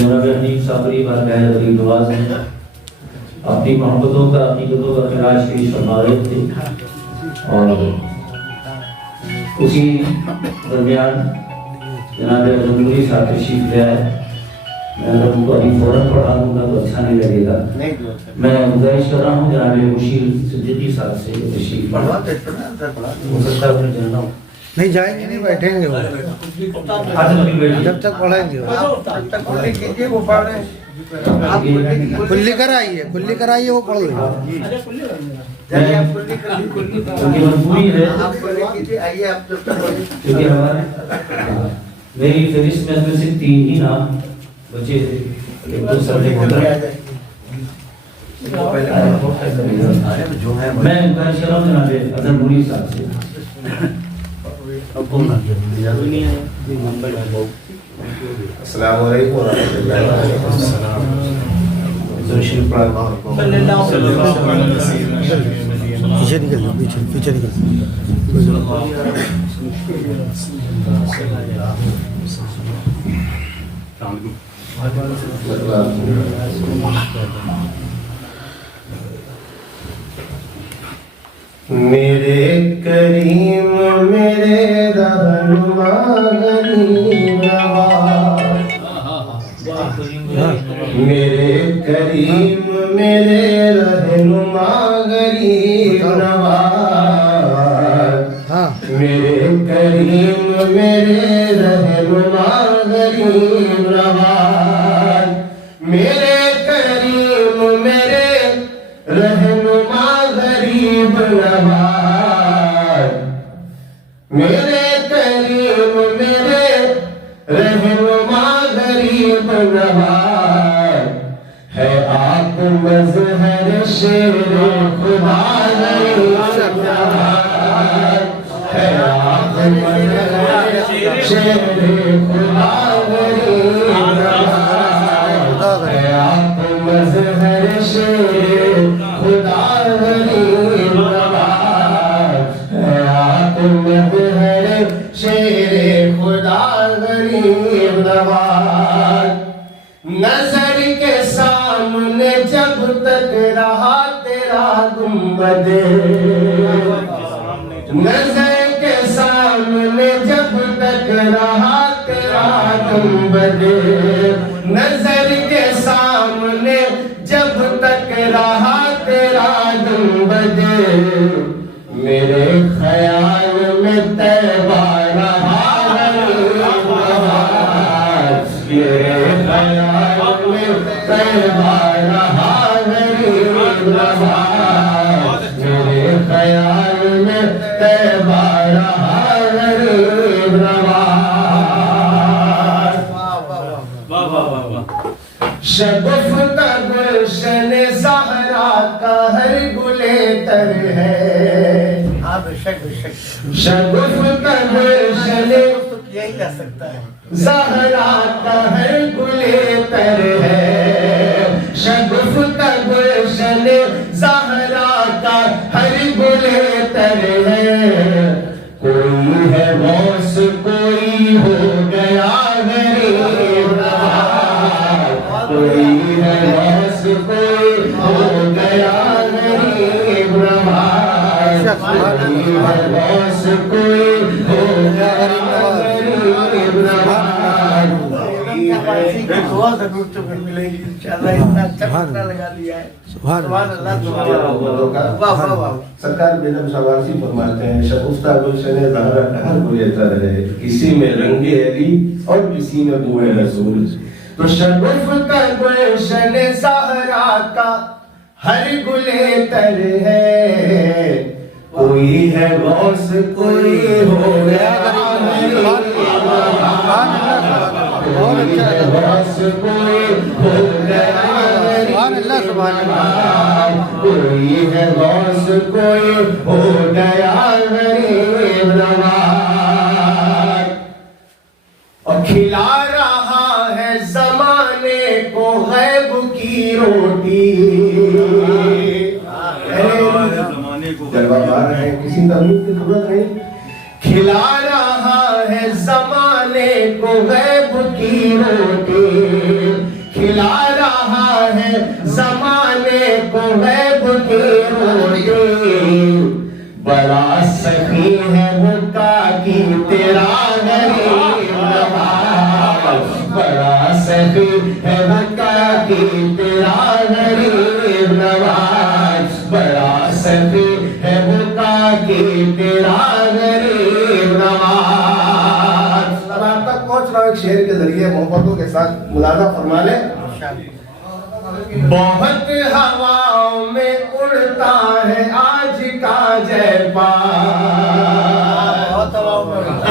جناب حنیف صابری بارگاہ غریب نواز ہیں، اپنی محبتوں کا عقیدتوں کا خراج پیش فرما رہے تھے، اور اسی درمیان جناب جمہوری صاحب تشریف لے آئے۔ میں اگر ان کو ابھی فوراً پڑھا دوں گا تو اچھا نہیں لگے گا۔ میں گزارش کر رہا ہوں جناب مشیر صدیقی صاحب سے تشریف ہو سکتا ہے اپنے جانا ہو، نہیں جائیں گے، نہیں بیٹھیں گے وہ، جب تک پڑھیں گے وہ کلی کر آئیے، کلی کر آئیے، وہ پڑھ لیں مجبوری ہے کیونکہ ہمارے میری فہرست میں صرف 3 ہی نام بچے تھے، ایک تو سر محترم، میں گزارش کر رہا ہوں جناب اظہر نوری صاحب سے۔ السلام علیکم ورحمۃ اللہ پیچھے نکل جاؤ، پیچھے نکل میرے کریم میرے رہنما غریب نواز، میرے کریم میرے رہنما غریب نواز، میرے کریم میرے رہنما غریب نواز، میرے کریم میرے رہنما غریب نواز، میرے کریم میرے رہنما غریب نواز، ہے آپ مظہر شیر خدا غریب نواز، ہے آپ مظہر شیر خدا غریب نواز، ہے آپ مظہر شیر خدا غریب نواز، ہے آپ مظہر شیر خدا غریب نواز، نظر کے سامنے جب تک رہا تیرا گنبد، نظر کے سامنے جب تک رہا تیرا گنبد، نظر کے سامنے جب تک رہا تیرا گنبد، میرے خیال میں طیبہ رہا غریب نواز، میرے خیال میں طیبہ رہا غریب نواز، میرے خیال میں طیبہ رہا غریب نواز، شگفتہ گلشن زہرا کا ہر گلے تر ہے، شگفتہ گلشن زہرا کا ہر گلے تر ہے، شگفتہ گلشن زہرا کا ہر گلے تر ہے، کوئی ہے غوث کوئی ہو گیا غریب نواز، کوئی ہے غوث کوئی ہو گیا غریب نواز، کوئی ہے غوث کوئی ہو گیا غریب نواز، دعا ضرور تو پھر ملے گی انشاءاللہ، اتنا اچھا پتہ لگا دیا ہے، سبحان اللہ۔ سرکار بیدم شوازی فرماتے ہیں شگفتہ گلشن زہرا کا ہر گلے تر ہے، کسی میں رنگ علی اور کسی میں بوئے رسول، تو شگفتہ گلشن زہرا کا ہر گلے تر ہے، کوئی ہے غوث کوئی ہو گیا غریب نواز، کوئی ہے غوث کوئی ہو گیا غریب نواز، کوئی ہے غوث کوئی ہو گیا غریب نواز، اور کھلا رہا ہے زمانے کو غیب کی روٹی، جلوہ بار ہے کسی تمید کی ضرورت نہیں، کھلا رہا ہے زمانے کو غیب کی روٹی، کھلا رہا ہے زمانے کو غیب کی روشنی بڑا سخی ہے وہ کاکی تیرا غریب نواز بڑا سخی ہے وہ کاکی تیرا غریب نواز بڑا سخی ہے وہ کاکی تیرا غریب نواز. اب آپ تک پہنچ رہا ہوں ایک شعر کے ذریعے محبتوں کے ساتھ ملاحظہ فرما لیں. بہت ہواؤں میں اڑتا ہے آج کا جے پال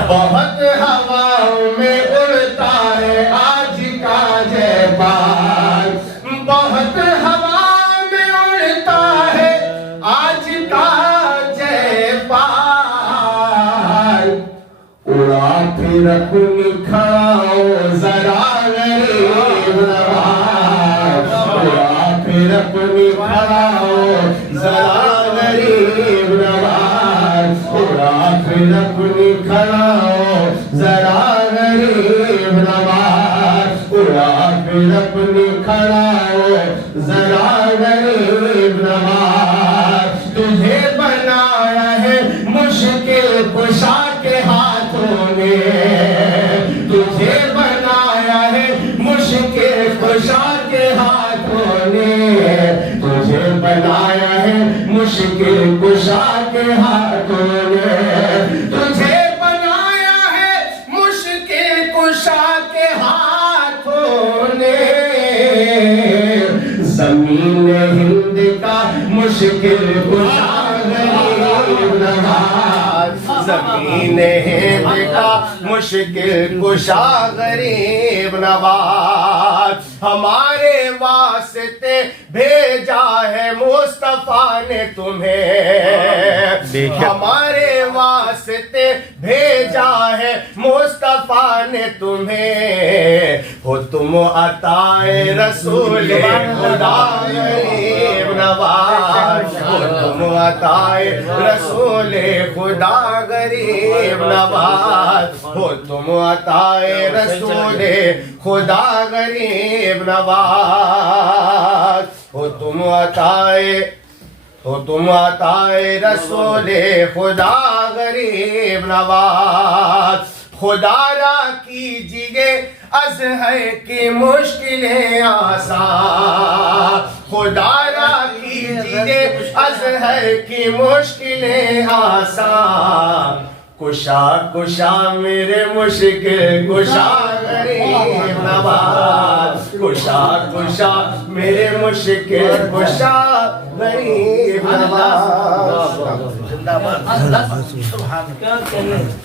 بہت ہواؤں میں اڑتا ہے آج کا جے پال بہت ہواؤں میں اڑتا ہے آج کا جے پال اڑا پھر اپنی کھاؤ ذرا غریب نواز اڑا پھر اپنی کھاؤ ذرا غریب نواز اڑا پھر اپنی کھاؤ ذرا غریب نواز اڑا پھر اپنی کھاؤ ذرا غریب نواز تجھے بنایا ہے مشکل کشا کے ہاتھوں نے تجھے بنایا ہے مشکل کشا کے ہاتھوں نے تجھے بنایا ہے مشکل کشا کے ہاتھوں نے تجھے بنایا ہے مشکل کشا کے ہاتھوں نے زمین ہند کا مشکل کشا غریب نواز زمین ہند کا مشکل کشا غریب نواز ہمارے واسطے بھیجا ہے مصطفیٰ نے تمہیں ہمارے واسطے بھیجا ہے مصطفیٰ نے تمہیں ہو تم عطائے رسول خدا غریب نواز ہو تم عطائے رسول خدا غریب نواز ہو تم عطائے رسول خدا غریب نواز ہو تم عطائے رسول خدا غریب نواز خدا را کیجیے اظہر کی مشکلیں آسان خدا را کیجیے اظہر کی مشکلیں آسان کشا کشا میرے مشکل کشا غریب نواز کشا کشا میرے مشکل کشا غریب نواز.